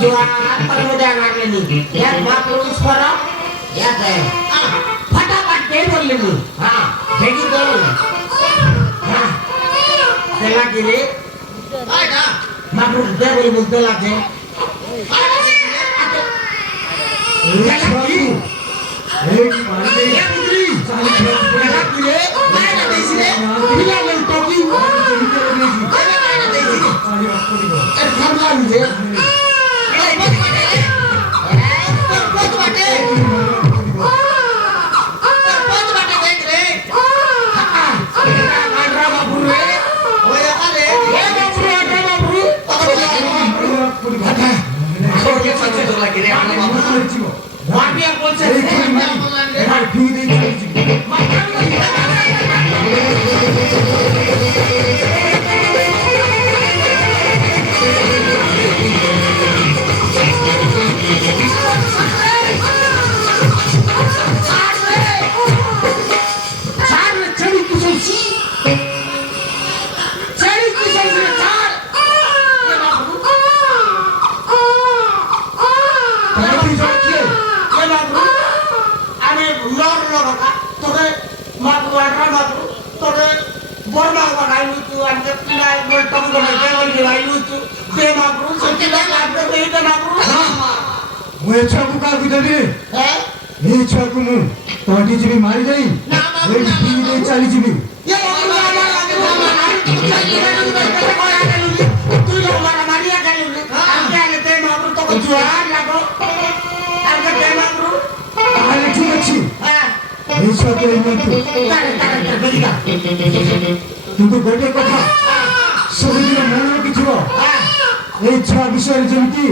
जुआन पर मुद्दा लागले नी यार बाप रोज करा याद है फटाफट दे बोलले नी हां भेगी दो हां तेला गिरे आगा मापरू दे बोल मुद्दा लागे एक मार दे ये पुत्री तेला गिरे मैं ना देसी रे बिना ले टोकी मैं ना देसी अरे खरला मुझे मारी जाई चली जीवी ठीक अच्छी କିନ୍ତୁ ଗୋଟେ କଥା ସବୁଦିନ ମନେ ରଖିଥିବ এই ଛୁଆ ବିଷୟରେ ଯେମିତି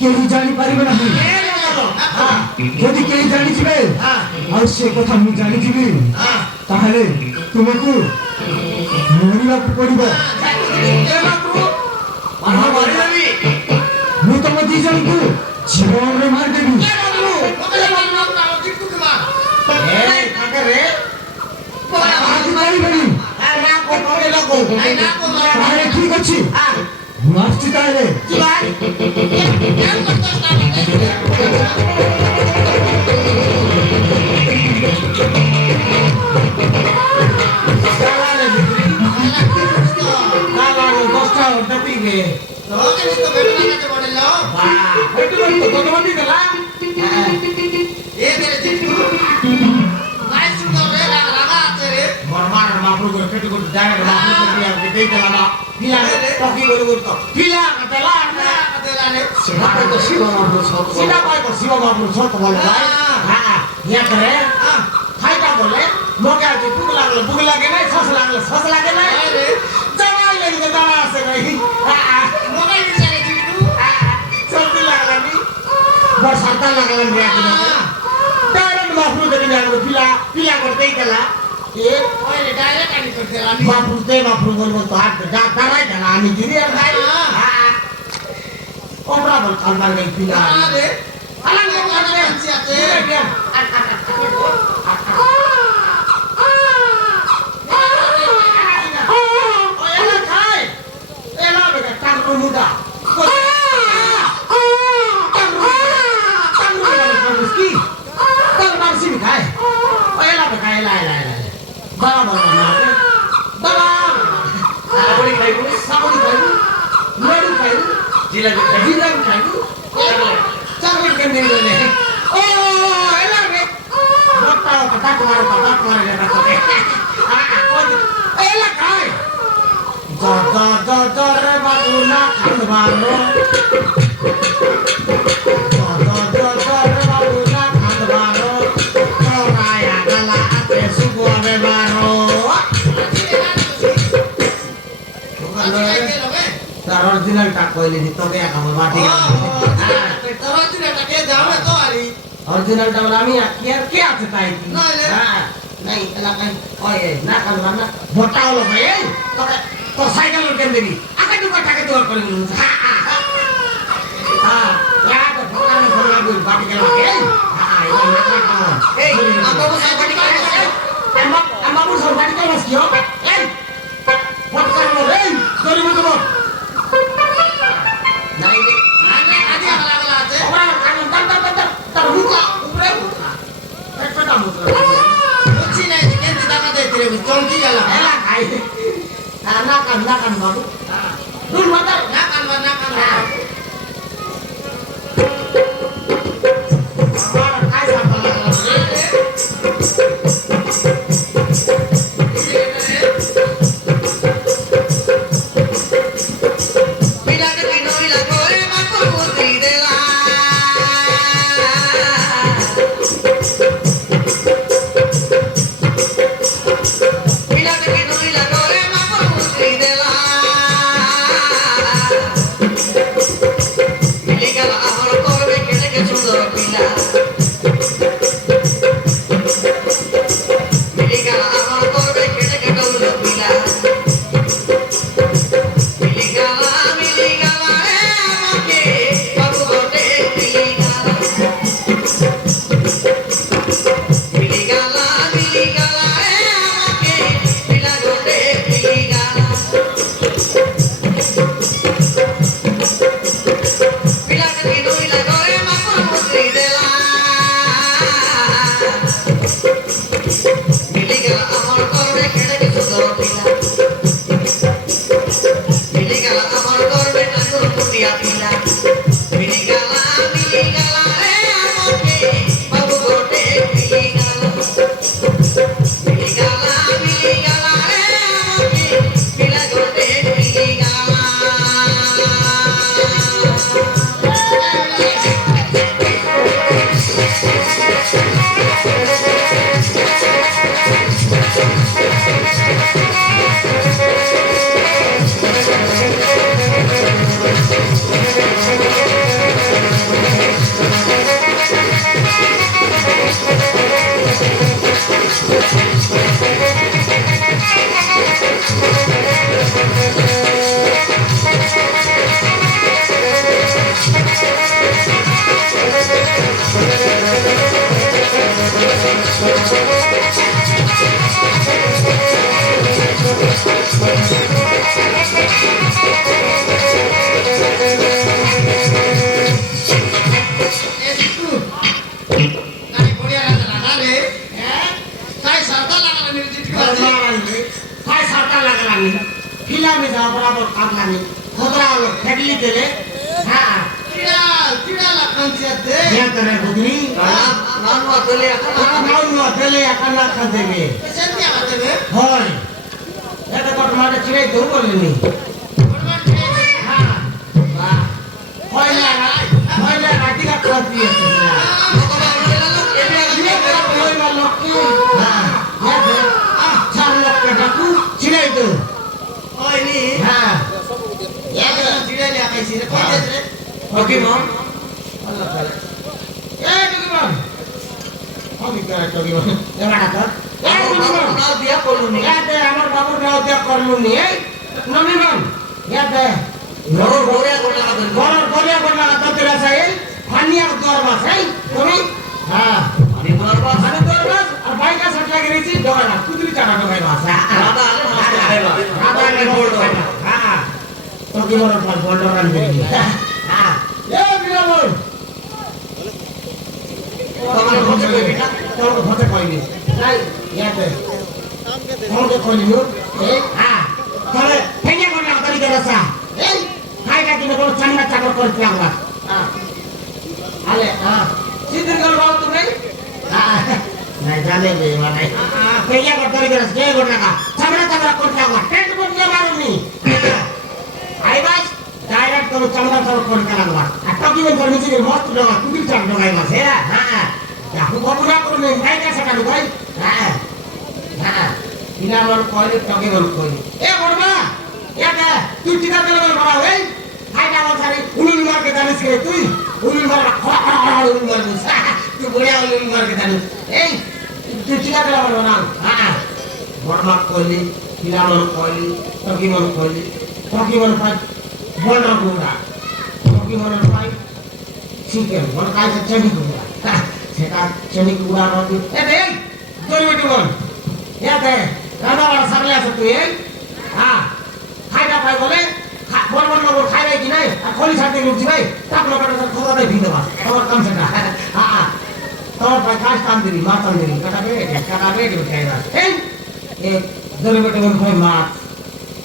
କେହି ଜାଣିପାରିବେ ନାହିଁ ଯଦି କେହି ଜାଣିଥିବେ ଆଉ ସେ କଥା ମୁଁ ଜାଣିଥିବି ତାହେଲେ ତୁମକୁ ମରିବାକୁ ପଡ଼ିବ ମୁଁ ତମ ଦି ଜଣଙ୍କୁ ଜୀବନରେ ମାରିଦେବି ঠিক ଅଛି ମୁଁ ଆସୁଛି ତାହେଲେ original টা আমি কি আর কে আছে তাই হ্যাঁ নাই এলাকা ওই না কালবা না মোটা হলো ভাই তোকে তো সাইকেল কেন দিবি আগে তো টাকা তো করে দিলু হ্যাঁ ইয়া তো ভগবান ভগবান বল বাটি গেল হ্যাঁ এই আমবাবু সব বাটি গেল আমবাবু সব বাটি গেল কি হবে এই ফট করলো এই গরিব তো নাই আগে আগে নাকান বাবু দুল মাতা নাকান বা নাকান আমার কাজ ভালো লাগে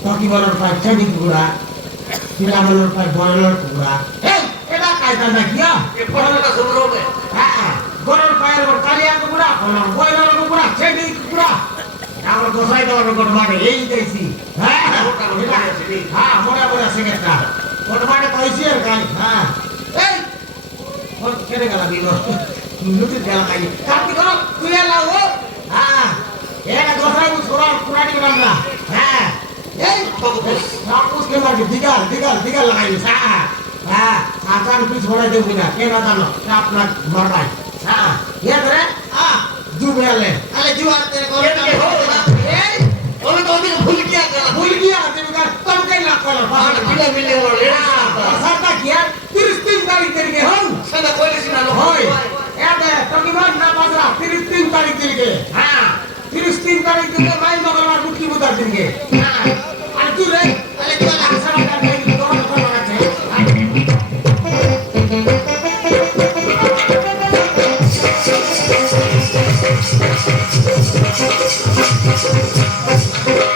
তকি বলার পায় ছেড়ি কুকুরা পিলা বলার পায় বড়লার কুকুরা এই এটা কায়দা না কি এ ফটোটা শুরু হবে হ্যাঁ গরুর পায়ের উপর কালিয়া কুকুরা বয়লার কুকুরা ছেড়ি কুকুরা আমার গোসাই দেওয়ার গোট মাঠে এই দিয়েছি হ্যাঁ হ্যাঁ মোটা মোটা সেকেন্ডটা গোট মাঠে কইছি আর কাল হ্যাঁ এই ওর কেটে গেল বিলো লুটি গেল কাই কাটি করো তুই এলা ও হ্যাঁ এটা গোসাই ছোড়া পুরানি গ্রাম না হ্যাঁ এই সাপুস কে মারবি দিগাল দিগাল দিগাল লাগাইলি হ্যাঁ হ্যাঁ সাতান পিছ ভরে দেবি না কে না জানো আপনার মারবাই হ্যাঁ ইয়ে ধরে হ্যাঁ জুবেলে আরে জুয়া তেরে করে এই ওরে তো ওদিকে ভুল গিয়া গেল ভুল গিয়া তুমি কার तुम कहीं ना करो পাহাড় মিলে মিলে ওর লেডি सरता किया 33 तारीख तरीके हो সেটা কইলিস না লোক होय याद है तो की बात ना बाजरा 33 तारीख तरीके हां 33 तारीख तरीके माई मंगलवार मुट्ठी बुधवार तरीके हां और तू रे अरे तू ना सारा कर दे तो तो लगा छे